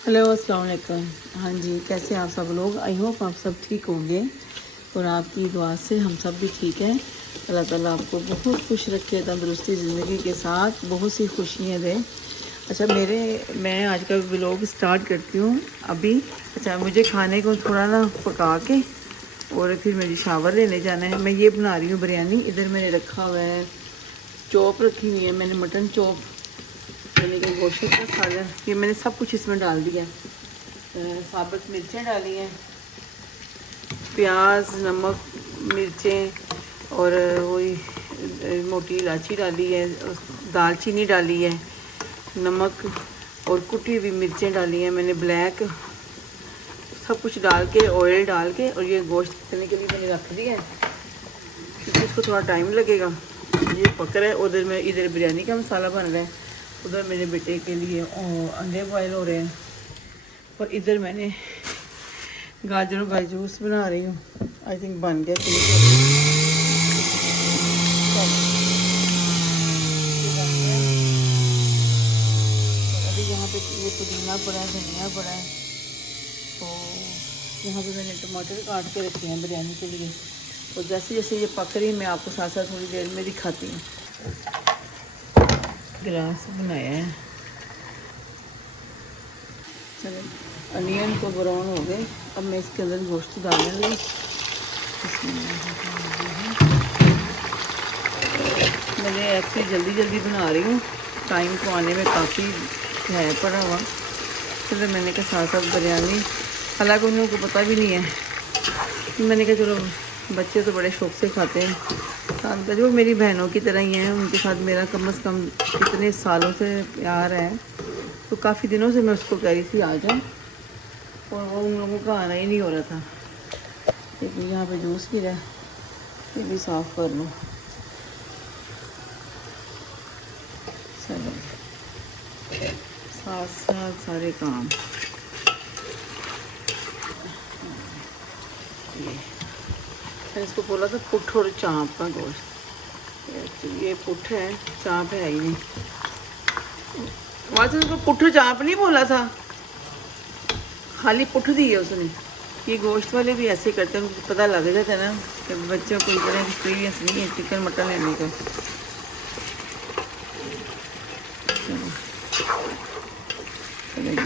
Hello अस्सलाम वालेकुम। हाँ जी, कैसे हैं आप सब लोग? आई होप आप सब ठीक होंगे और आपकी दुआ से हम सब भी ठीक हैं। अल्लाह ताला आपको बहुत खुश रखे, तंदुरुस्ती ज़िंदगी के साथ बहुत सी खुशियाँ दें। अच्छा मैं आज का व्लॉग स्टार्ट करती हूँ अभी। अच्छा, मुझे खाने को थोड़ा ना पका के और फिर मुझे शावर लेने जाना है। मैं ये बना रही हूँ बिरयानी। इधर मैंने रखा हुआ है, चॉप रखी हुई है मैंने, मटन चॉप, मैंने कहा गोश्त का सालन, ये मैंने सब कुछ इसमें डाल दिया। साबुत मिर्चें डाली हैं, प्याज, नमक, मिर्चें और वही मोटी इलायची डाली है, दालचीनी डाली है, नमक और कुटी हुई मिर्चें डाली हैं मैंने, ब्लैक, सब कुछ डाल के ऑयल डाल के और ये गोश्त करने के लिए मैंने रख दिया है क्योंकि इसको थोड़ा टाइम लगेगा। ये पक रहा है, उधर में इधर बिरयानी का मसाला बन रहा है, उधर मेरे बेटे के लिए अंडे बॉयल हो रहे हैं और इधर मैंने गाजरों का जूस बना रही हूँ। आई थिंक बन गया। अभी यहाँ पे ये पुदीना पड़ा है, धनिया पड़ा है, तो यहाँ पे मैंने टमाटर काट के रखे हैं बिरयानी के लिए। और जैसे जैसे ये पक रही है मैं आपको साथ साथ थोड़ी देर में दिखाती हूँ। गिलास बनाया है। चलो, अनियन तो ब्राउन हो गए, अब मैं इसके अंदर गोश्त डालने लगी। मैंने एक्चुअली जल्दी जल्दी बना रही हूँ, टाइम तो आने में काफ़ी है पड़ा हुआ। चलो मैंने कहा साथ साथ बिरयानी, हालांकि उन लोगों को पता भी नहीं है। मैंने कहा चलो, बच्चे तो बड़े शौक़ से खाते हैं, साथ जो मेरी बहनों की तरह ही हैं, उनके साथ मेरा कम से कम इतने सालों से प्यार है, तो काफ़ी दिनों से मैं उसको कह रही थी आ जाए, और वो उन लोगों का आना ही नहीं हो रहा था। एक यहाँ पे जूस भी रहा, ये भी साफ़ कर लो। चलो, साथ साथ सारे काम। ये मैंने इसको बोला था पुठ और चाँप का गोश्त, ये पुठ है, चाँप है ही नहीं। वहाँ से उसको पुठ चाँप नहीं बोला था, खाली पुठ दी है उसने। ये गोश्त वाले भी ऐसे करते हैं, उनको पता लग जाता है ना कि बच्चों को इतना एक्सपीरियंस नहीं है चिकन मटन लेने का। चलो,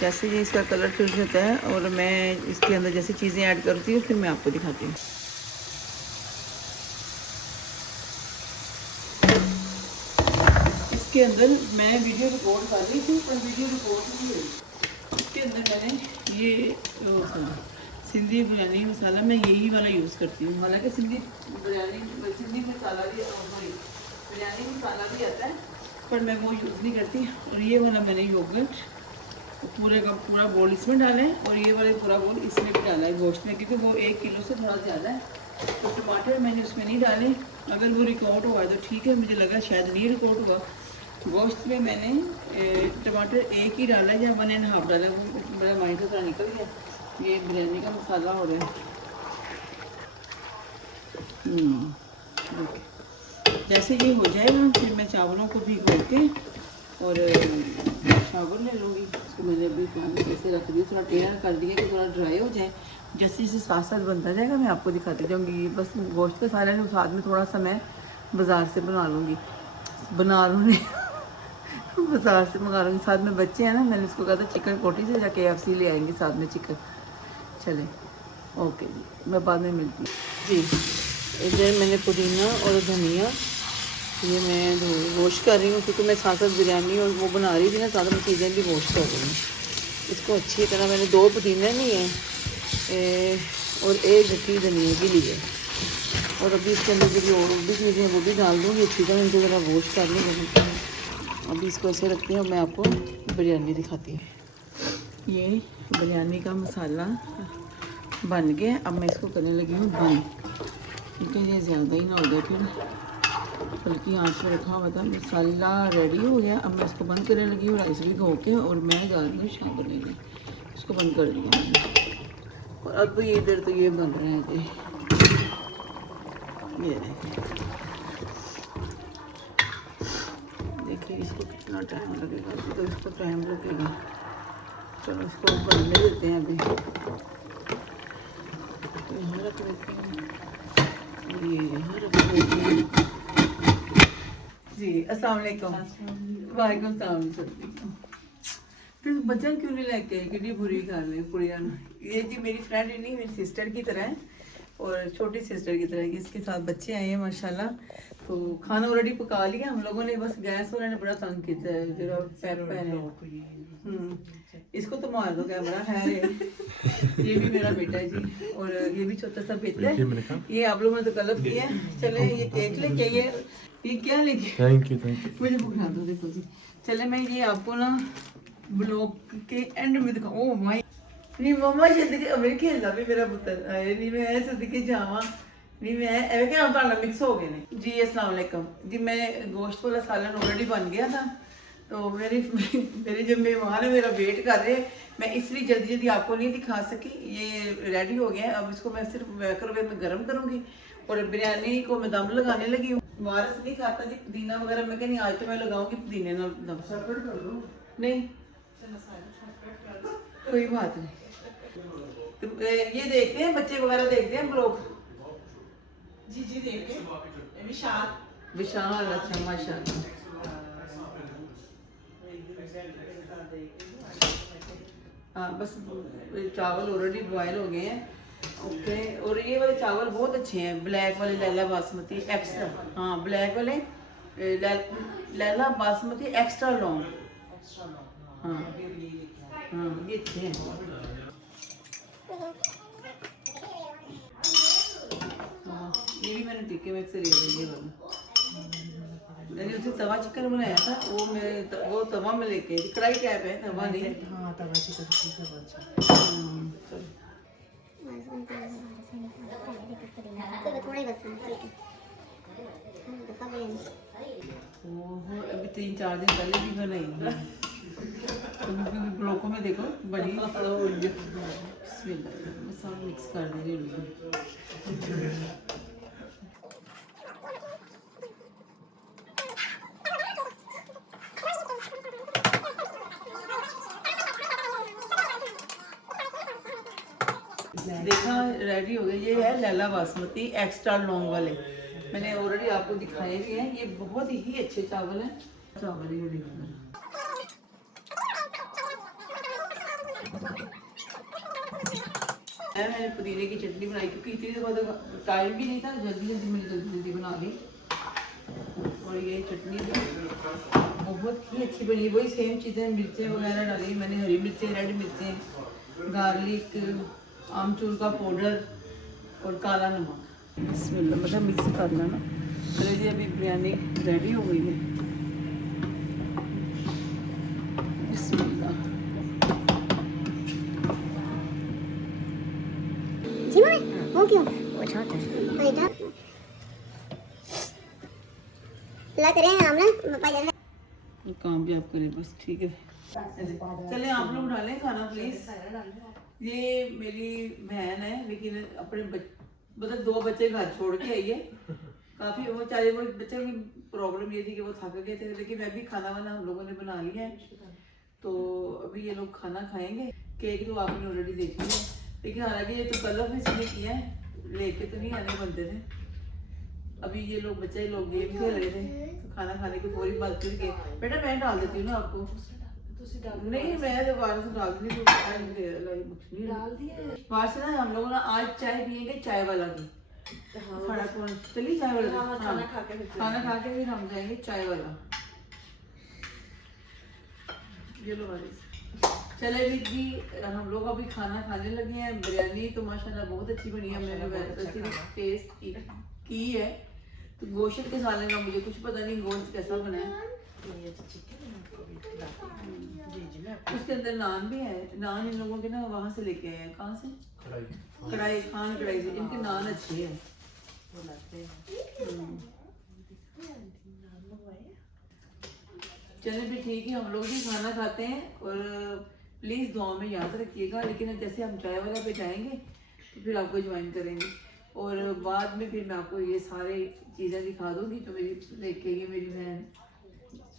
जैसे ये इसका कलर चेंज होता है और मैं इसके अंदर जैसे चीज़ें ऐड करती हूँ फिर मैं आपको दिखाती हूँ। इसके अंदर मैं वीडियो रिकॉर्ड कर रही थी पर वीडियो रिकॉर्ड नहीं हुई। इसके अंदर मैंने ये सिंधी बिरयानी मसाला, मैं यही वाला यूज़ करती हूँ। हालांकि सिंधी मसाला भी, सॉरी, बिरयानी मसाला भी आता है, पर मैं वो यूज़ नहीं करती। और ये वाला मैंने योगर्ट पूरे का पूरा बोल इसमें डाला है और ये वाले पूरा बोल इसमें भी डाला है गोश्त में, क्योंकि वो 1 किलो से थोड़ा ज़्यादा है। तो टमाटर मैंने उसमें नहीं डाले, अगर वो रिकॉर्ड हुआ है तो ठीक है, मुझे लगा शायद नहीं रिकॉर्ड हुआ। गोश्त में मैंने टमाटर 1 ही डाला या 1.5 डाला, वो मेरा माइंड से थोड़ा निकल गया। ये बिरयानी का मसाला हो रहा है। जैसे ये हो जाएगा फिर मैं चावलों को भिगो के और शावर ले लूँगी। इसको मैंने अभी ऐसे रख दिया, थोड़ा टेढ़ा कर दिया कि थोड़ा ड्राई हो जाए। जैसे जैसे साथ साथ बनता जाएगा मैं आपको दिखाती जाऊँगी। बस गोश्त का सालन है, साथ में थोड़ा सा मैं बाज़ार से बना लूँगी, बाज़ार से मंगा लूँगी। साथ में बच्चे हैं ना, मैंने उसको कहा था चिकन कोटी से जाके KFC ले आएंगे साथ में चिकन। चले, ओके जी, मैं बाद में मिलती हूँ जी। इधर मैंने पुदीना और धनिया ये मैं वॉश कर रही हूँ, क्योंकि मैं साथ साथ बिरयानी और वो बना रही थी ना, साथ में चीज़ें भी वॉश कर रही हूँ। इसको अच्छी तरह मैंने 2 पुदीने लिए और 1 गट्टी धनिया की ली है, और अभी इसके अंदर जो और भी चीज़ें हैं वो भी डाल दूँगी। अच्छी तरह इनको ज़रा वॉश कर लूँगी। अभी इसको ऐसे रखती हूँ, मैं आपको बिरयानी दिखाती हूँ। ये बिरयानी का मसाला बन गया, अब मैं इसको करने लगी हूँ बंद, क्योंकि ये ज़्यादा ही ना हो जाए, फिर हल्की आंच में रखा हुआ था। मसाला रेडी हो गया, अब मैं इसको बंद करने लगी हूँ राइस भी धो के, और मैं जा रही हूँ शावर लेने। इसको बंद कर दिया मैंने, और अब ये इधर तो ये बन रहे हैं ये देखिए इसको कितना टाइम लगेगा, तो इसको टाइम लगेगा। चलो इसको बनने देते हैं अभी। यहाँ रख देते हैं और ये यहाँ रख देते हैं। जी अस्सलाम वालेकुम। वालेकुम सलाम। फिर बच्चा क्यों नहीं लेके आई? कितनी बुरी गल है कुड़िया ना। ये जी मेरी फ्रेंड ही नहीं, मेरी सिस्टर की तरह है और छोटी सिस्टर की तरह है। इसके साथ बच्चे आए हैं माशाल्लाह। तो खाना ऑलरेडी पका लिया हम लोगों ने, बस गैस वाले ने बड़ा तंग किया है। जरा पेपर है। इसको तो मार दो कैमरा है। ये भी मेरा बेटा है जी, और ये भी छोटा सा बेटा है। ये आप लोगों ने तो गलत किया है। चले ये केक लेके आइए। ये क्या लेके? थैंक यू मुझे बुखा दो। देखो जी, चले मैं ये आपको ना ब्लॉग के एंड में दिखाऊं। ओह माय नहीं मम्मा ये देखे मेरे खेलदा भी मेरा पुत्र आए नहीं, मैं ऐसे दिखे जावा नहीं, मैं ऐसे क्या हम मिक्स हो गए ने जी। अस्सलाम वालेकुम जी। मैं गोश्त वाला सालन ऑलरेडी बन गया था, तो मेरे जो मेहमान है मेरा वेट कर रहे हैं। मैं इसलिए जल्दी जल्दी आपको नहीं दिखा सकी। ये रेडी हो गया है, अब इसको मैं सिर्फ माइक्रोवेव में गर्म करूँगी और बिरयानी को मैं दम लगाने लगी हूँ। वारस नहीं खाता जी पुदीना वगैरह, मैं कहनी आज तो मैं लगाऊंगी पुदीने ना दम। सेपरेट कर दो। नहीं कोई बात नहीं। तो ये देखते हैं बच्चे वगैरह देखते हैं ब्लॉग। जी जी देखते हैं। विशाल विशाल अच्छा माशाल्लाह। हाँ बस चावल ऑलरेडी बॉयल हो गए हैं। ओके, और ये वाले चावल बहुत अच्छे हैं, ब्लैक वाले लैला बासमती एक्स्ट्रा। हाँ ब्लैक वाले लैला बासमती एक्स्ट्रा लॉन्ग। हाँ हाँ ये अच्छे हैं। हाँ ये भी मैंने टिक्के में अक्सर ये वाला मैंने उसे तवा चिकन बनाया था, वो तवा में लेके कढ़ाई टाइप है, तवा नहीं। हाँ तवा चिकन अभी 3-4 दिन पहले भी बनाई है। ब्लॉकों में देखो बड़ी सब मिक्स कर दे रही हूँ। देखा रेडी हो गई। ये है लैला बासमती एक्स्ट्रा लॉन्ग वाले, मैंने ऑलरेडी आपको दिखाए भी हैं। ये बहुत ही अच्छे चावल हैं। चावल ये देखो मैंने पुदीने की चटनी बनाई क्योंकि इतनी देर बाद टाइम भी नहीं था, जल्दी जल्दी मैंने जल्दी बना ली। और ये चटनी भी बहुत ही अच्छी बनी। वही सेम चीज़ें मिर्चें वगैरह डाली मैंने, हरी मिर्चें, रेड मिर्चें, गार्लिक, आमचूर का पाउडर और काला नमक। बिस्मिल्लाह मतलब मिक्स कर लेना। चलो जी अभी बिरयानी रेडी हो गई है। बिस्मिल्लाह। वो क्यों? वो छोटा है। ला करें हम ना पापा जान काम भी आप करें बस, ठीक है। चले आप लोग डालें खाना प्लीज। ये मेरी बहन है लेकिन अपने मतलब 2 बच्चे घर छोड़ के आई है। काफ़ी वो चाहे वो बच्चे की प्रॉब्लम ये थी कि वो थक गए थे, लेकिन मैं भी खाना वाना हम लोगों ने बना लिया है। तो अभी ये लोग खाना खाएंगे। केक तो आपने ऑलरेडी देख लिया है, लेकिन हालांकि ये तो कलर इसलिए किया है, लेके तो नहीं आने बनते थे। अभी ये लोग बच्चे लोग गेम खेल रहे थे, तो खाना खाने की पूरी बात फिर के बेटा मैं डाल देती हूँ ना आपको। नहीं मैं तो बाहर से डाल दी डाल दिए बाहर से ना। हम लोग ना आज चाय पियेंगे, चाय वाला की। चलिए चाय वाला खाना खा के फिर हम जाएंगे चाय वाला। ये लो वाली। चले जी हम लोग अभी खाना खाने लगे हैं। बिरयानी तो माशाल्लाह बहुत अच्छी बनी है, मैंने वैसे टेस्ट की है। तो गोश्त के साले का मुझे कुछ पता नहीं गोश्त कैसा बना है। उसके अंदर नान भी है। नान इन लोगों के ना वहाँ से लेके आए हैं। कहाँ से? कढ़ाई खान कढ़ाई से। इनके नान अच्छे हैं। चलिए भी ठीक है, हम लोग भी खाना खाते हैं और प्लीज़ दुआ में याद रखिएगा। लेकिन जैसे हम चाय वाला पे जाएंगे तो फिर आपको ज्वाइन करेंगे और बाद में फिर मैं आपको ये सारे चीज़ें दिखा दूँगी जो मेरी लेके गई मेरी बहन।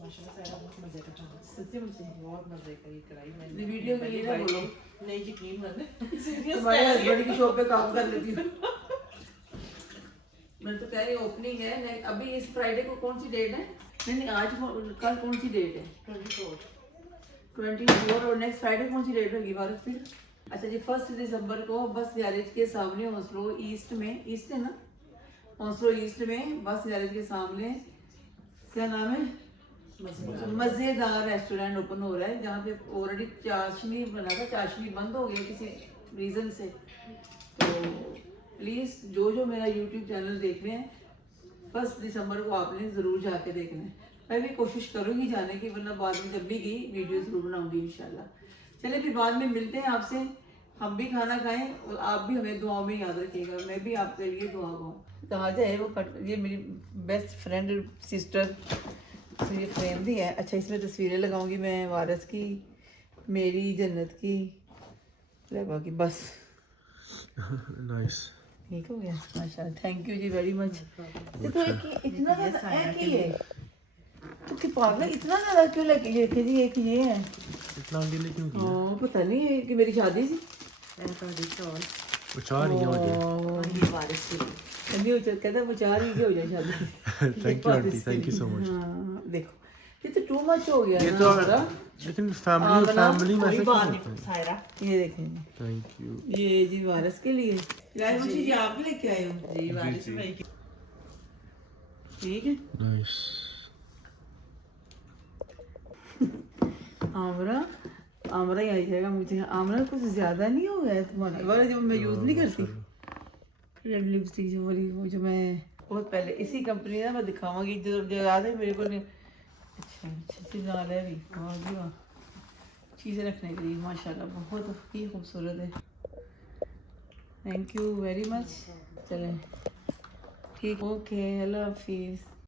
माशाल्लाह सारा बहुत मजे का खाना, सच्ची मुझे बहुत मजे का ये कढ़ाई मैंने वीडियो के लिए ना बोलो नहीं यकीन करना तुम्हारे हस्बैंड की शॉप पे काम कर लेती हूँ मैं तो कह रही ओपनिंग है नहीं अभी इस फ्राइडे को कौन सी डेट है नहीं नहीं आज कल कौन सी डेट है 24 और नेक्स्ट फ्राइडे कौन सी डेट होगी भारत फिर अच्छा जी 1 दिसंबर को बस गैरेज के सामने हौसलो ईस्ट में ईस्ट है ना हौसलो ईस्ट में बस गैरेज के सामने क्या नाम है मज़ेदार रेस्टोरेंट ओपन हो रहा है जहाँ पे ऑलरेडी चाशनी बना था चाशनी बंद हो गया किसी रीज़न से तो प्लीज़ जो जो मेरा यूट्यूब चैनल देख रहे हैं 1 दिसंबर को आपने ज़रूर जाके देखना है मैं भी कोशिश करूँगी जाने की वरना बाद में जब भी गई वीडियो ज़रूर बनाऊँगी इंशाल्लाह चलिए फिर बाद में मिलते हैं आपसे हम भी खाना खाएं और आप भी हमें दुआओं में याद रखिएगा मैं भी आपके लिए दुआ गाऊँ कहाँ जाए वो ये मेरी बेस्ट फ्रेंड सिस्टर तो ये फ्रेम भी है अच्छा इसमें तस्वीरें लगाऊंगी मैं वारस की मेरी जन्नत की लेबा की बस नाइस ठीक हो गया माशाल्लाह थैंक यू जी वेरी मच तो इतना ज़्यादा की है तो कि पागल इतना ज़्यादा क्यों लेके ये थे जी एक ये है इतना आगे ले क्यों किया हाँ पता नहीं है कि मेरी शादी थी वो चाह रही है मुझे ये बारिश की नहीं हो कहता वो चाह रही कि हो जाए शादी thank you aunty thank you so much हाँ देखो ये तो टू मच हो गया ये ना तो हमारा। लेकिन फैमिली में ऐसा क्यों होता है सायरा ये देखें थैंक यू ये जी वारस के लिए मुझे जी आप भी लेके आए हो जी बारिश भाई की ठीक है नाइस आमरा आमरा ही आ जाएगा मुझे आमरा कुछ ज्यादा नहीं हो गया है तुम्हारा वाला जो मैं यूज नहीं करती रेड लिपस्टिक जो वाली वो जो मैं बहुत पहले इसी कंपनी का मैं दिखाऊंगी जो याद है मेरे को नहीं अच्छा अच्छा चीज़ डाल है भी वाह जी वाह चीज़ें रखने के लिए माशाल्लाह बहुत ही खूबसूरत है थैंक यू वेरी मच चलें ठीक ओके अल्लाह हाफिज़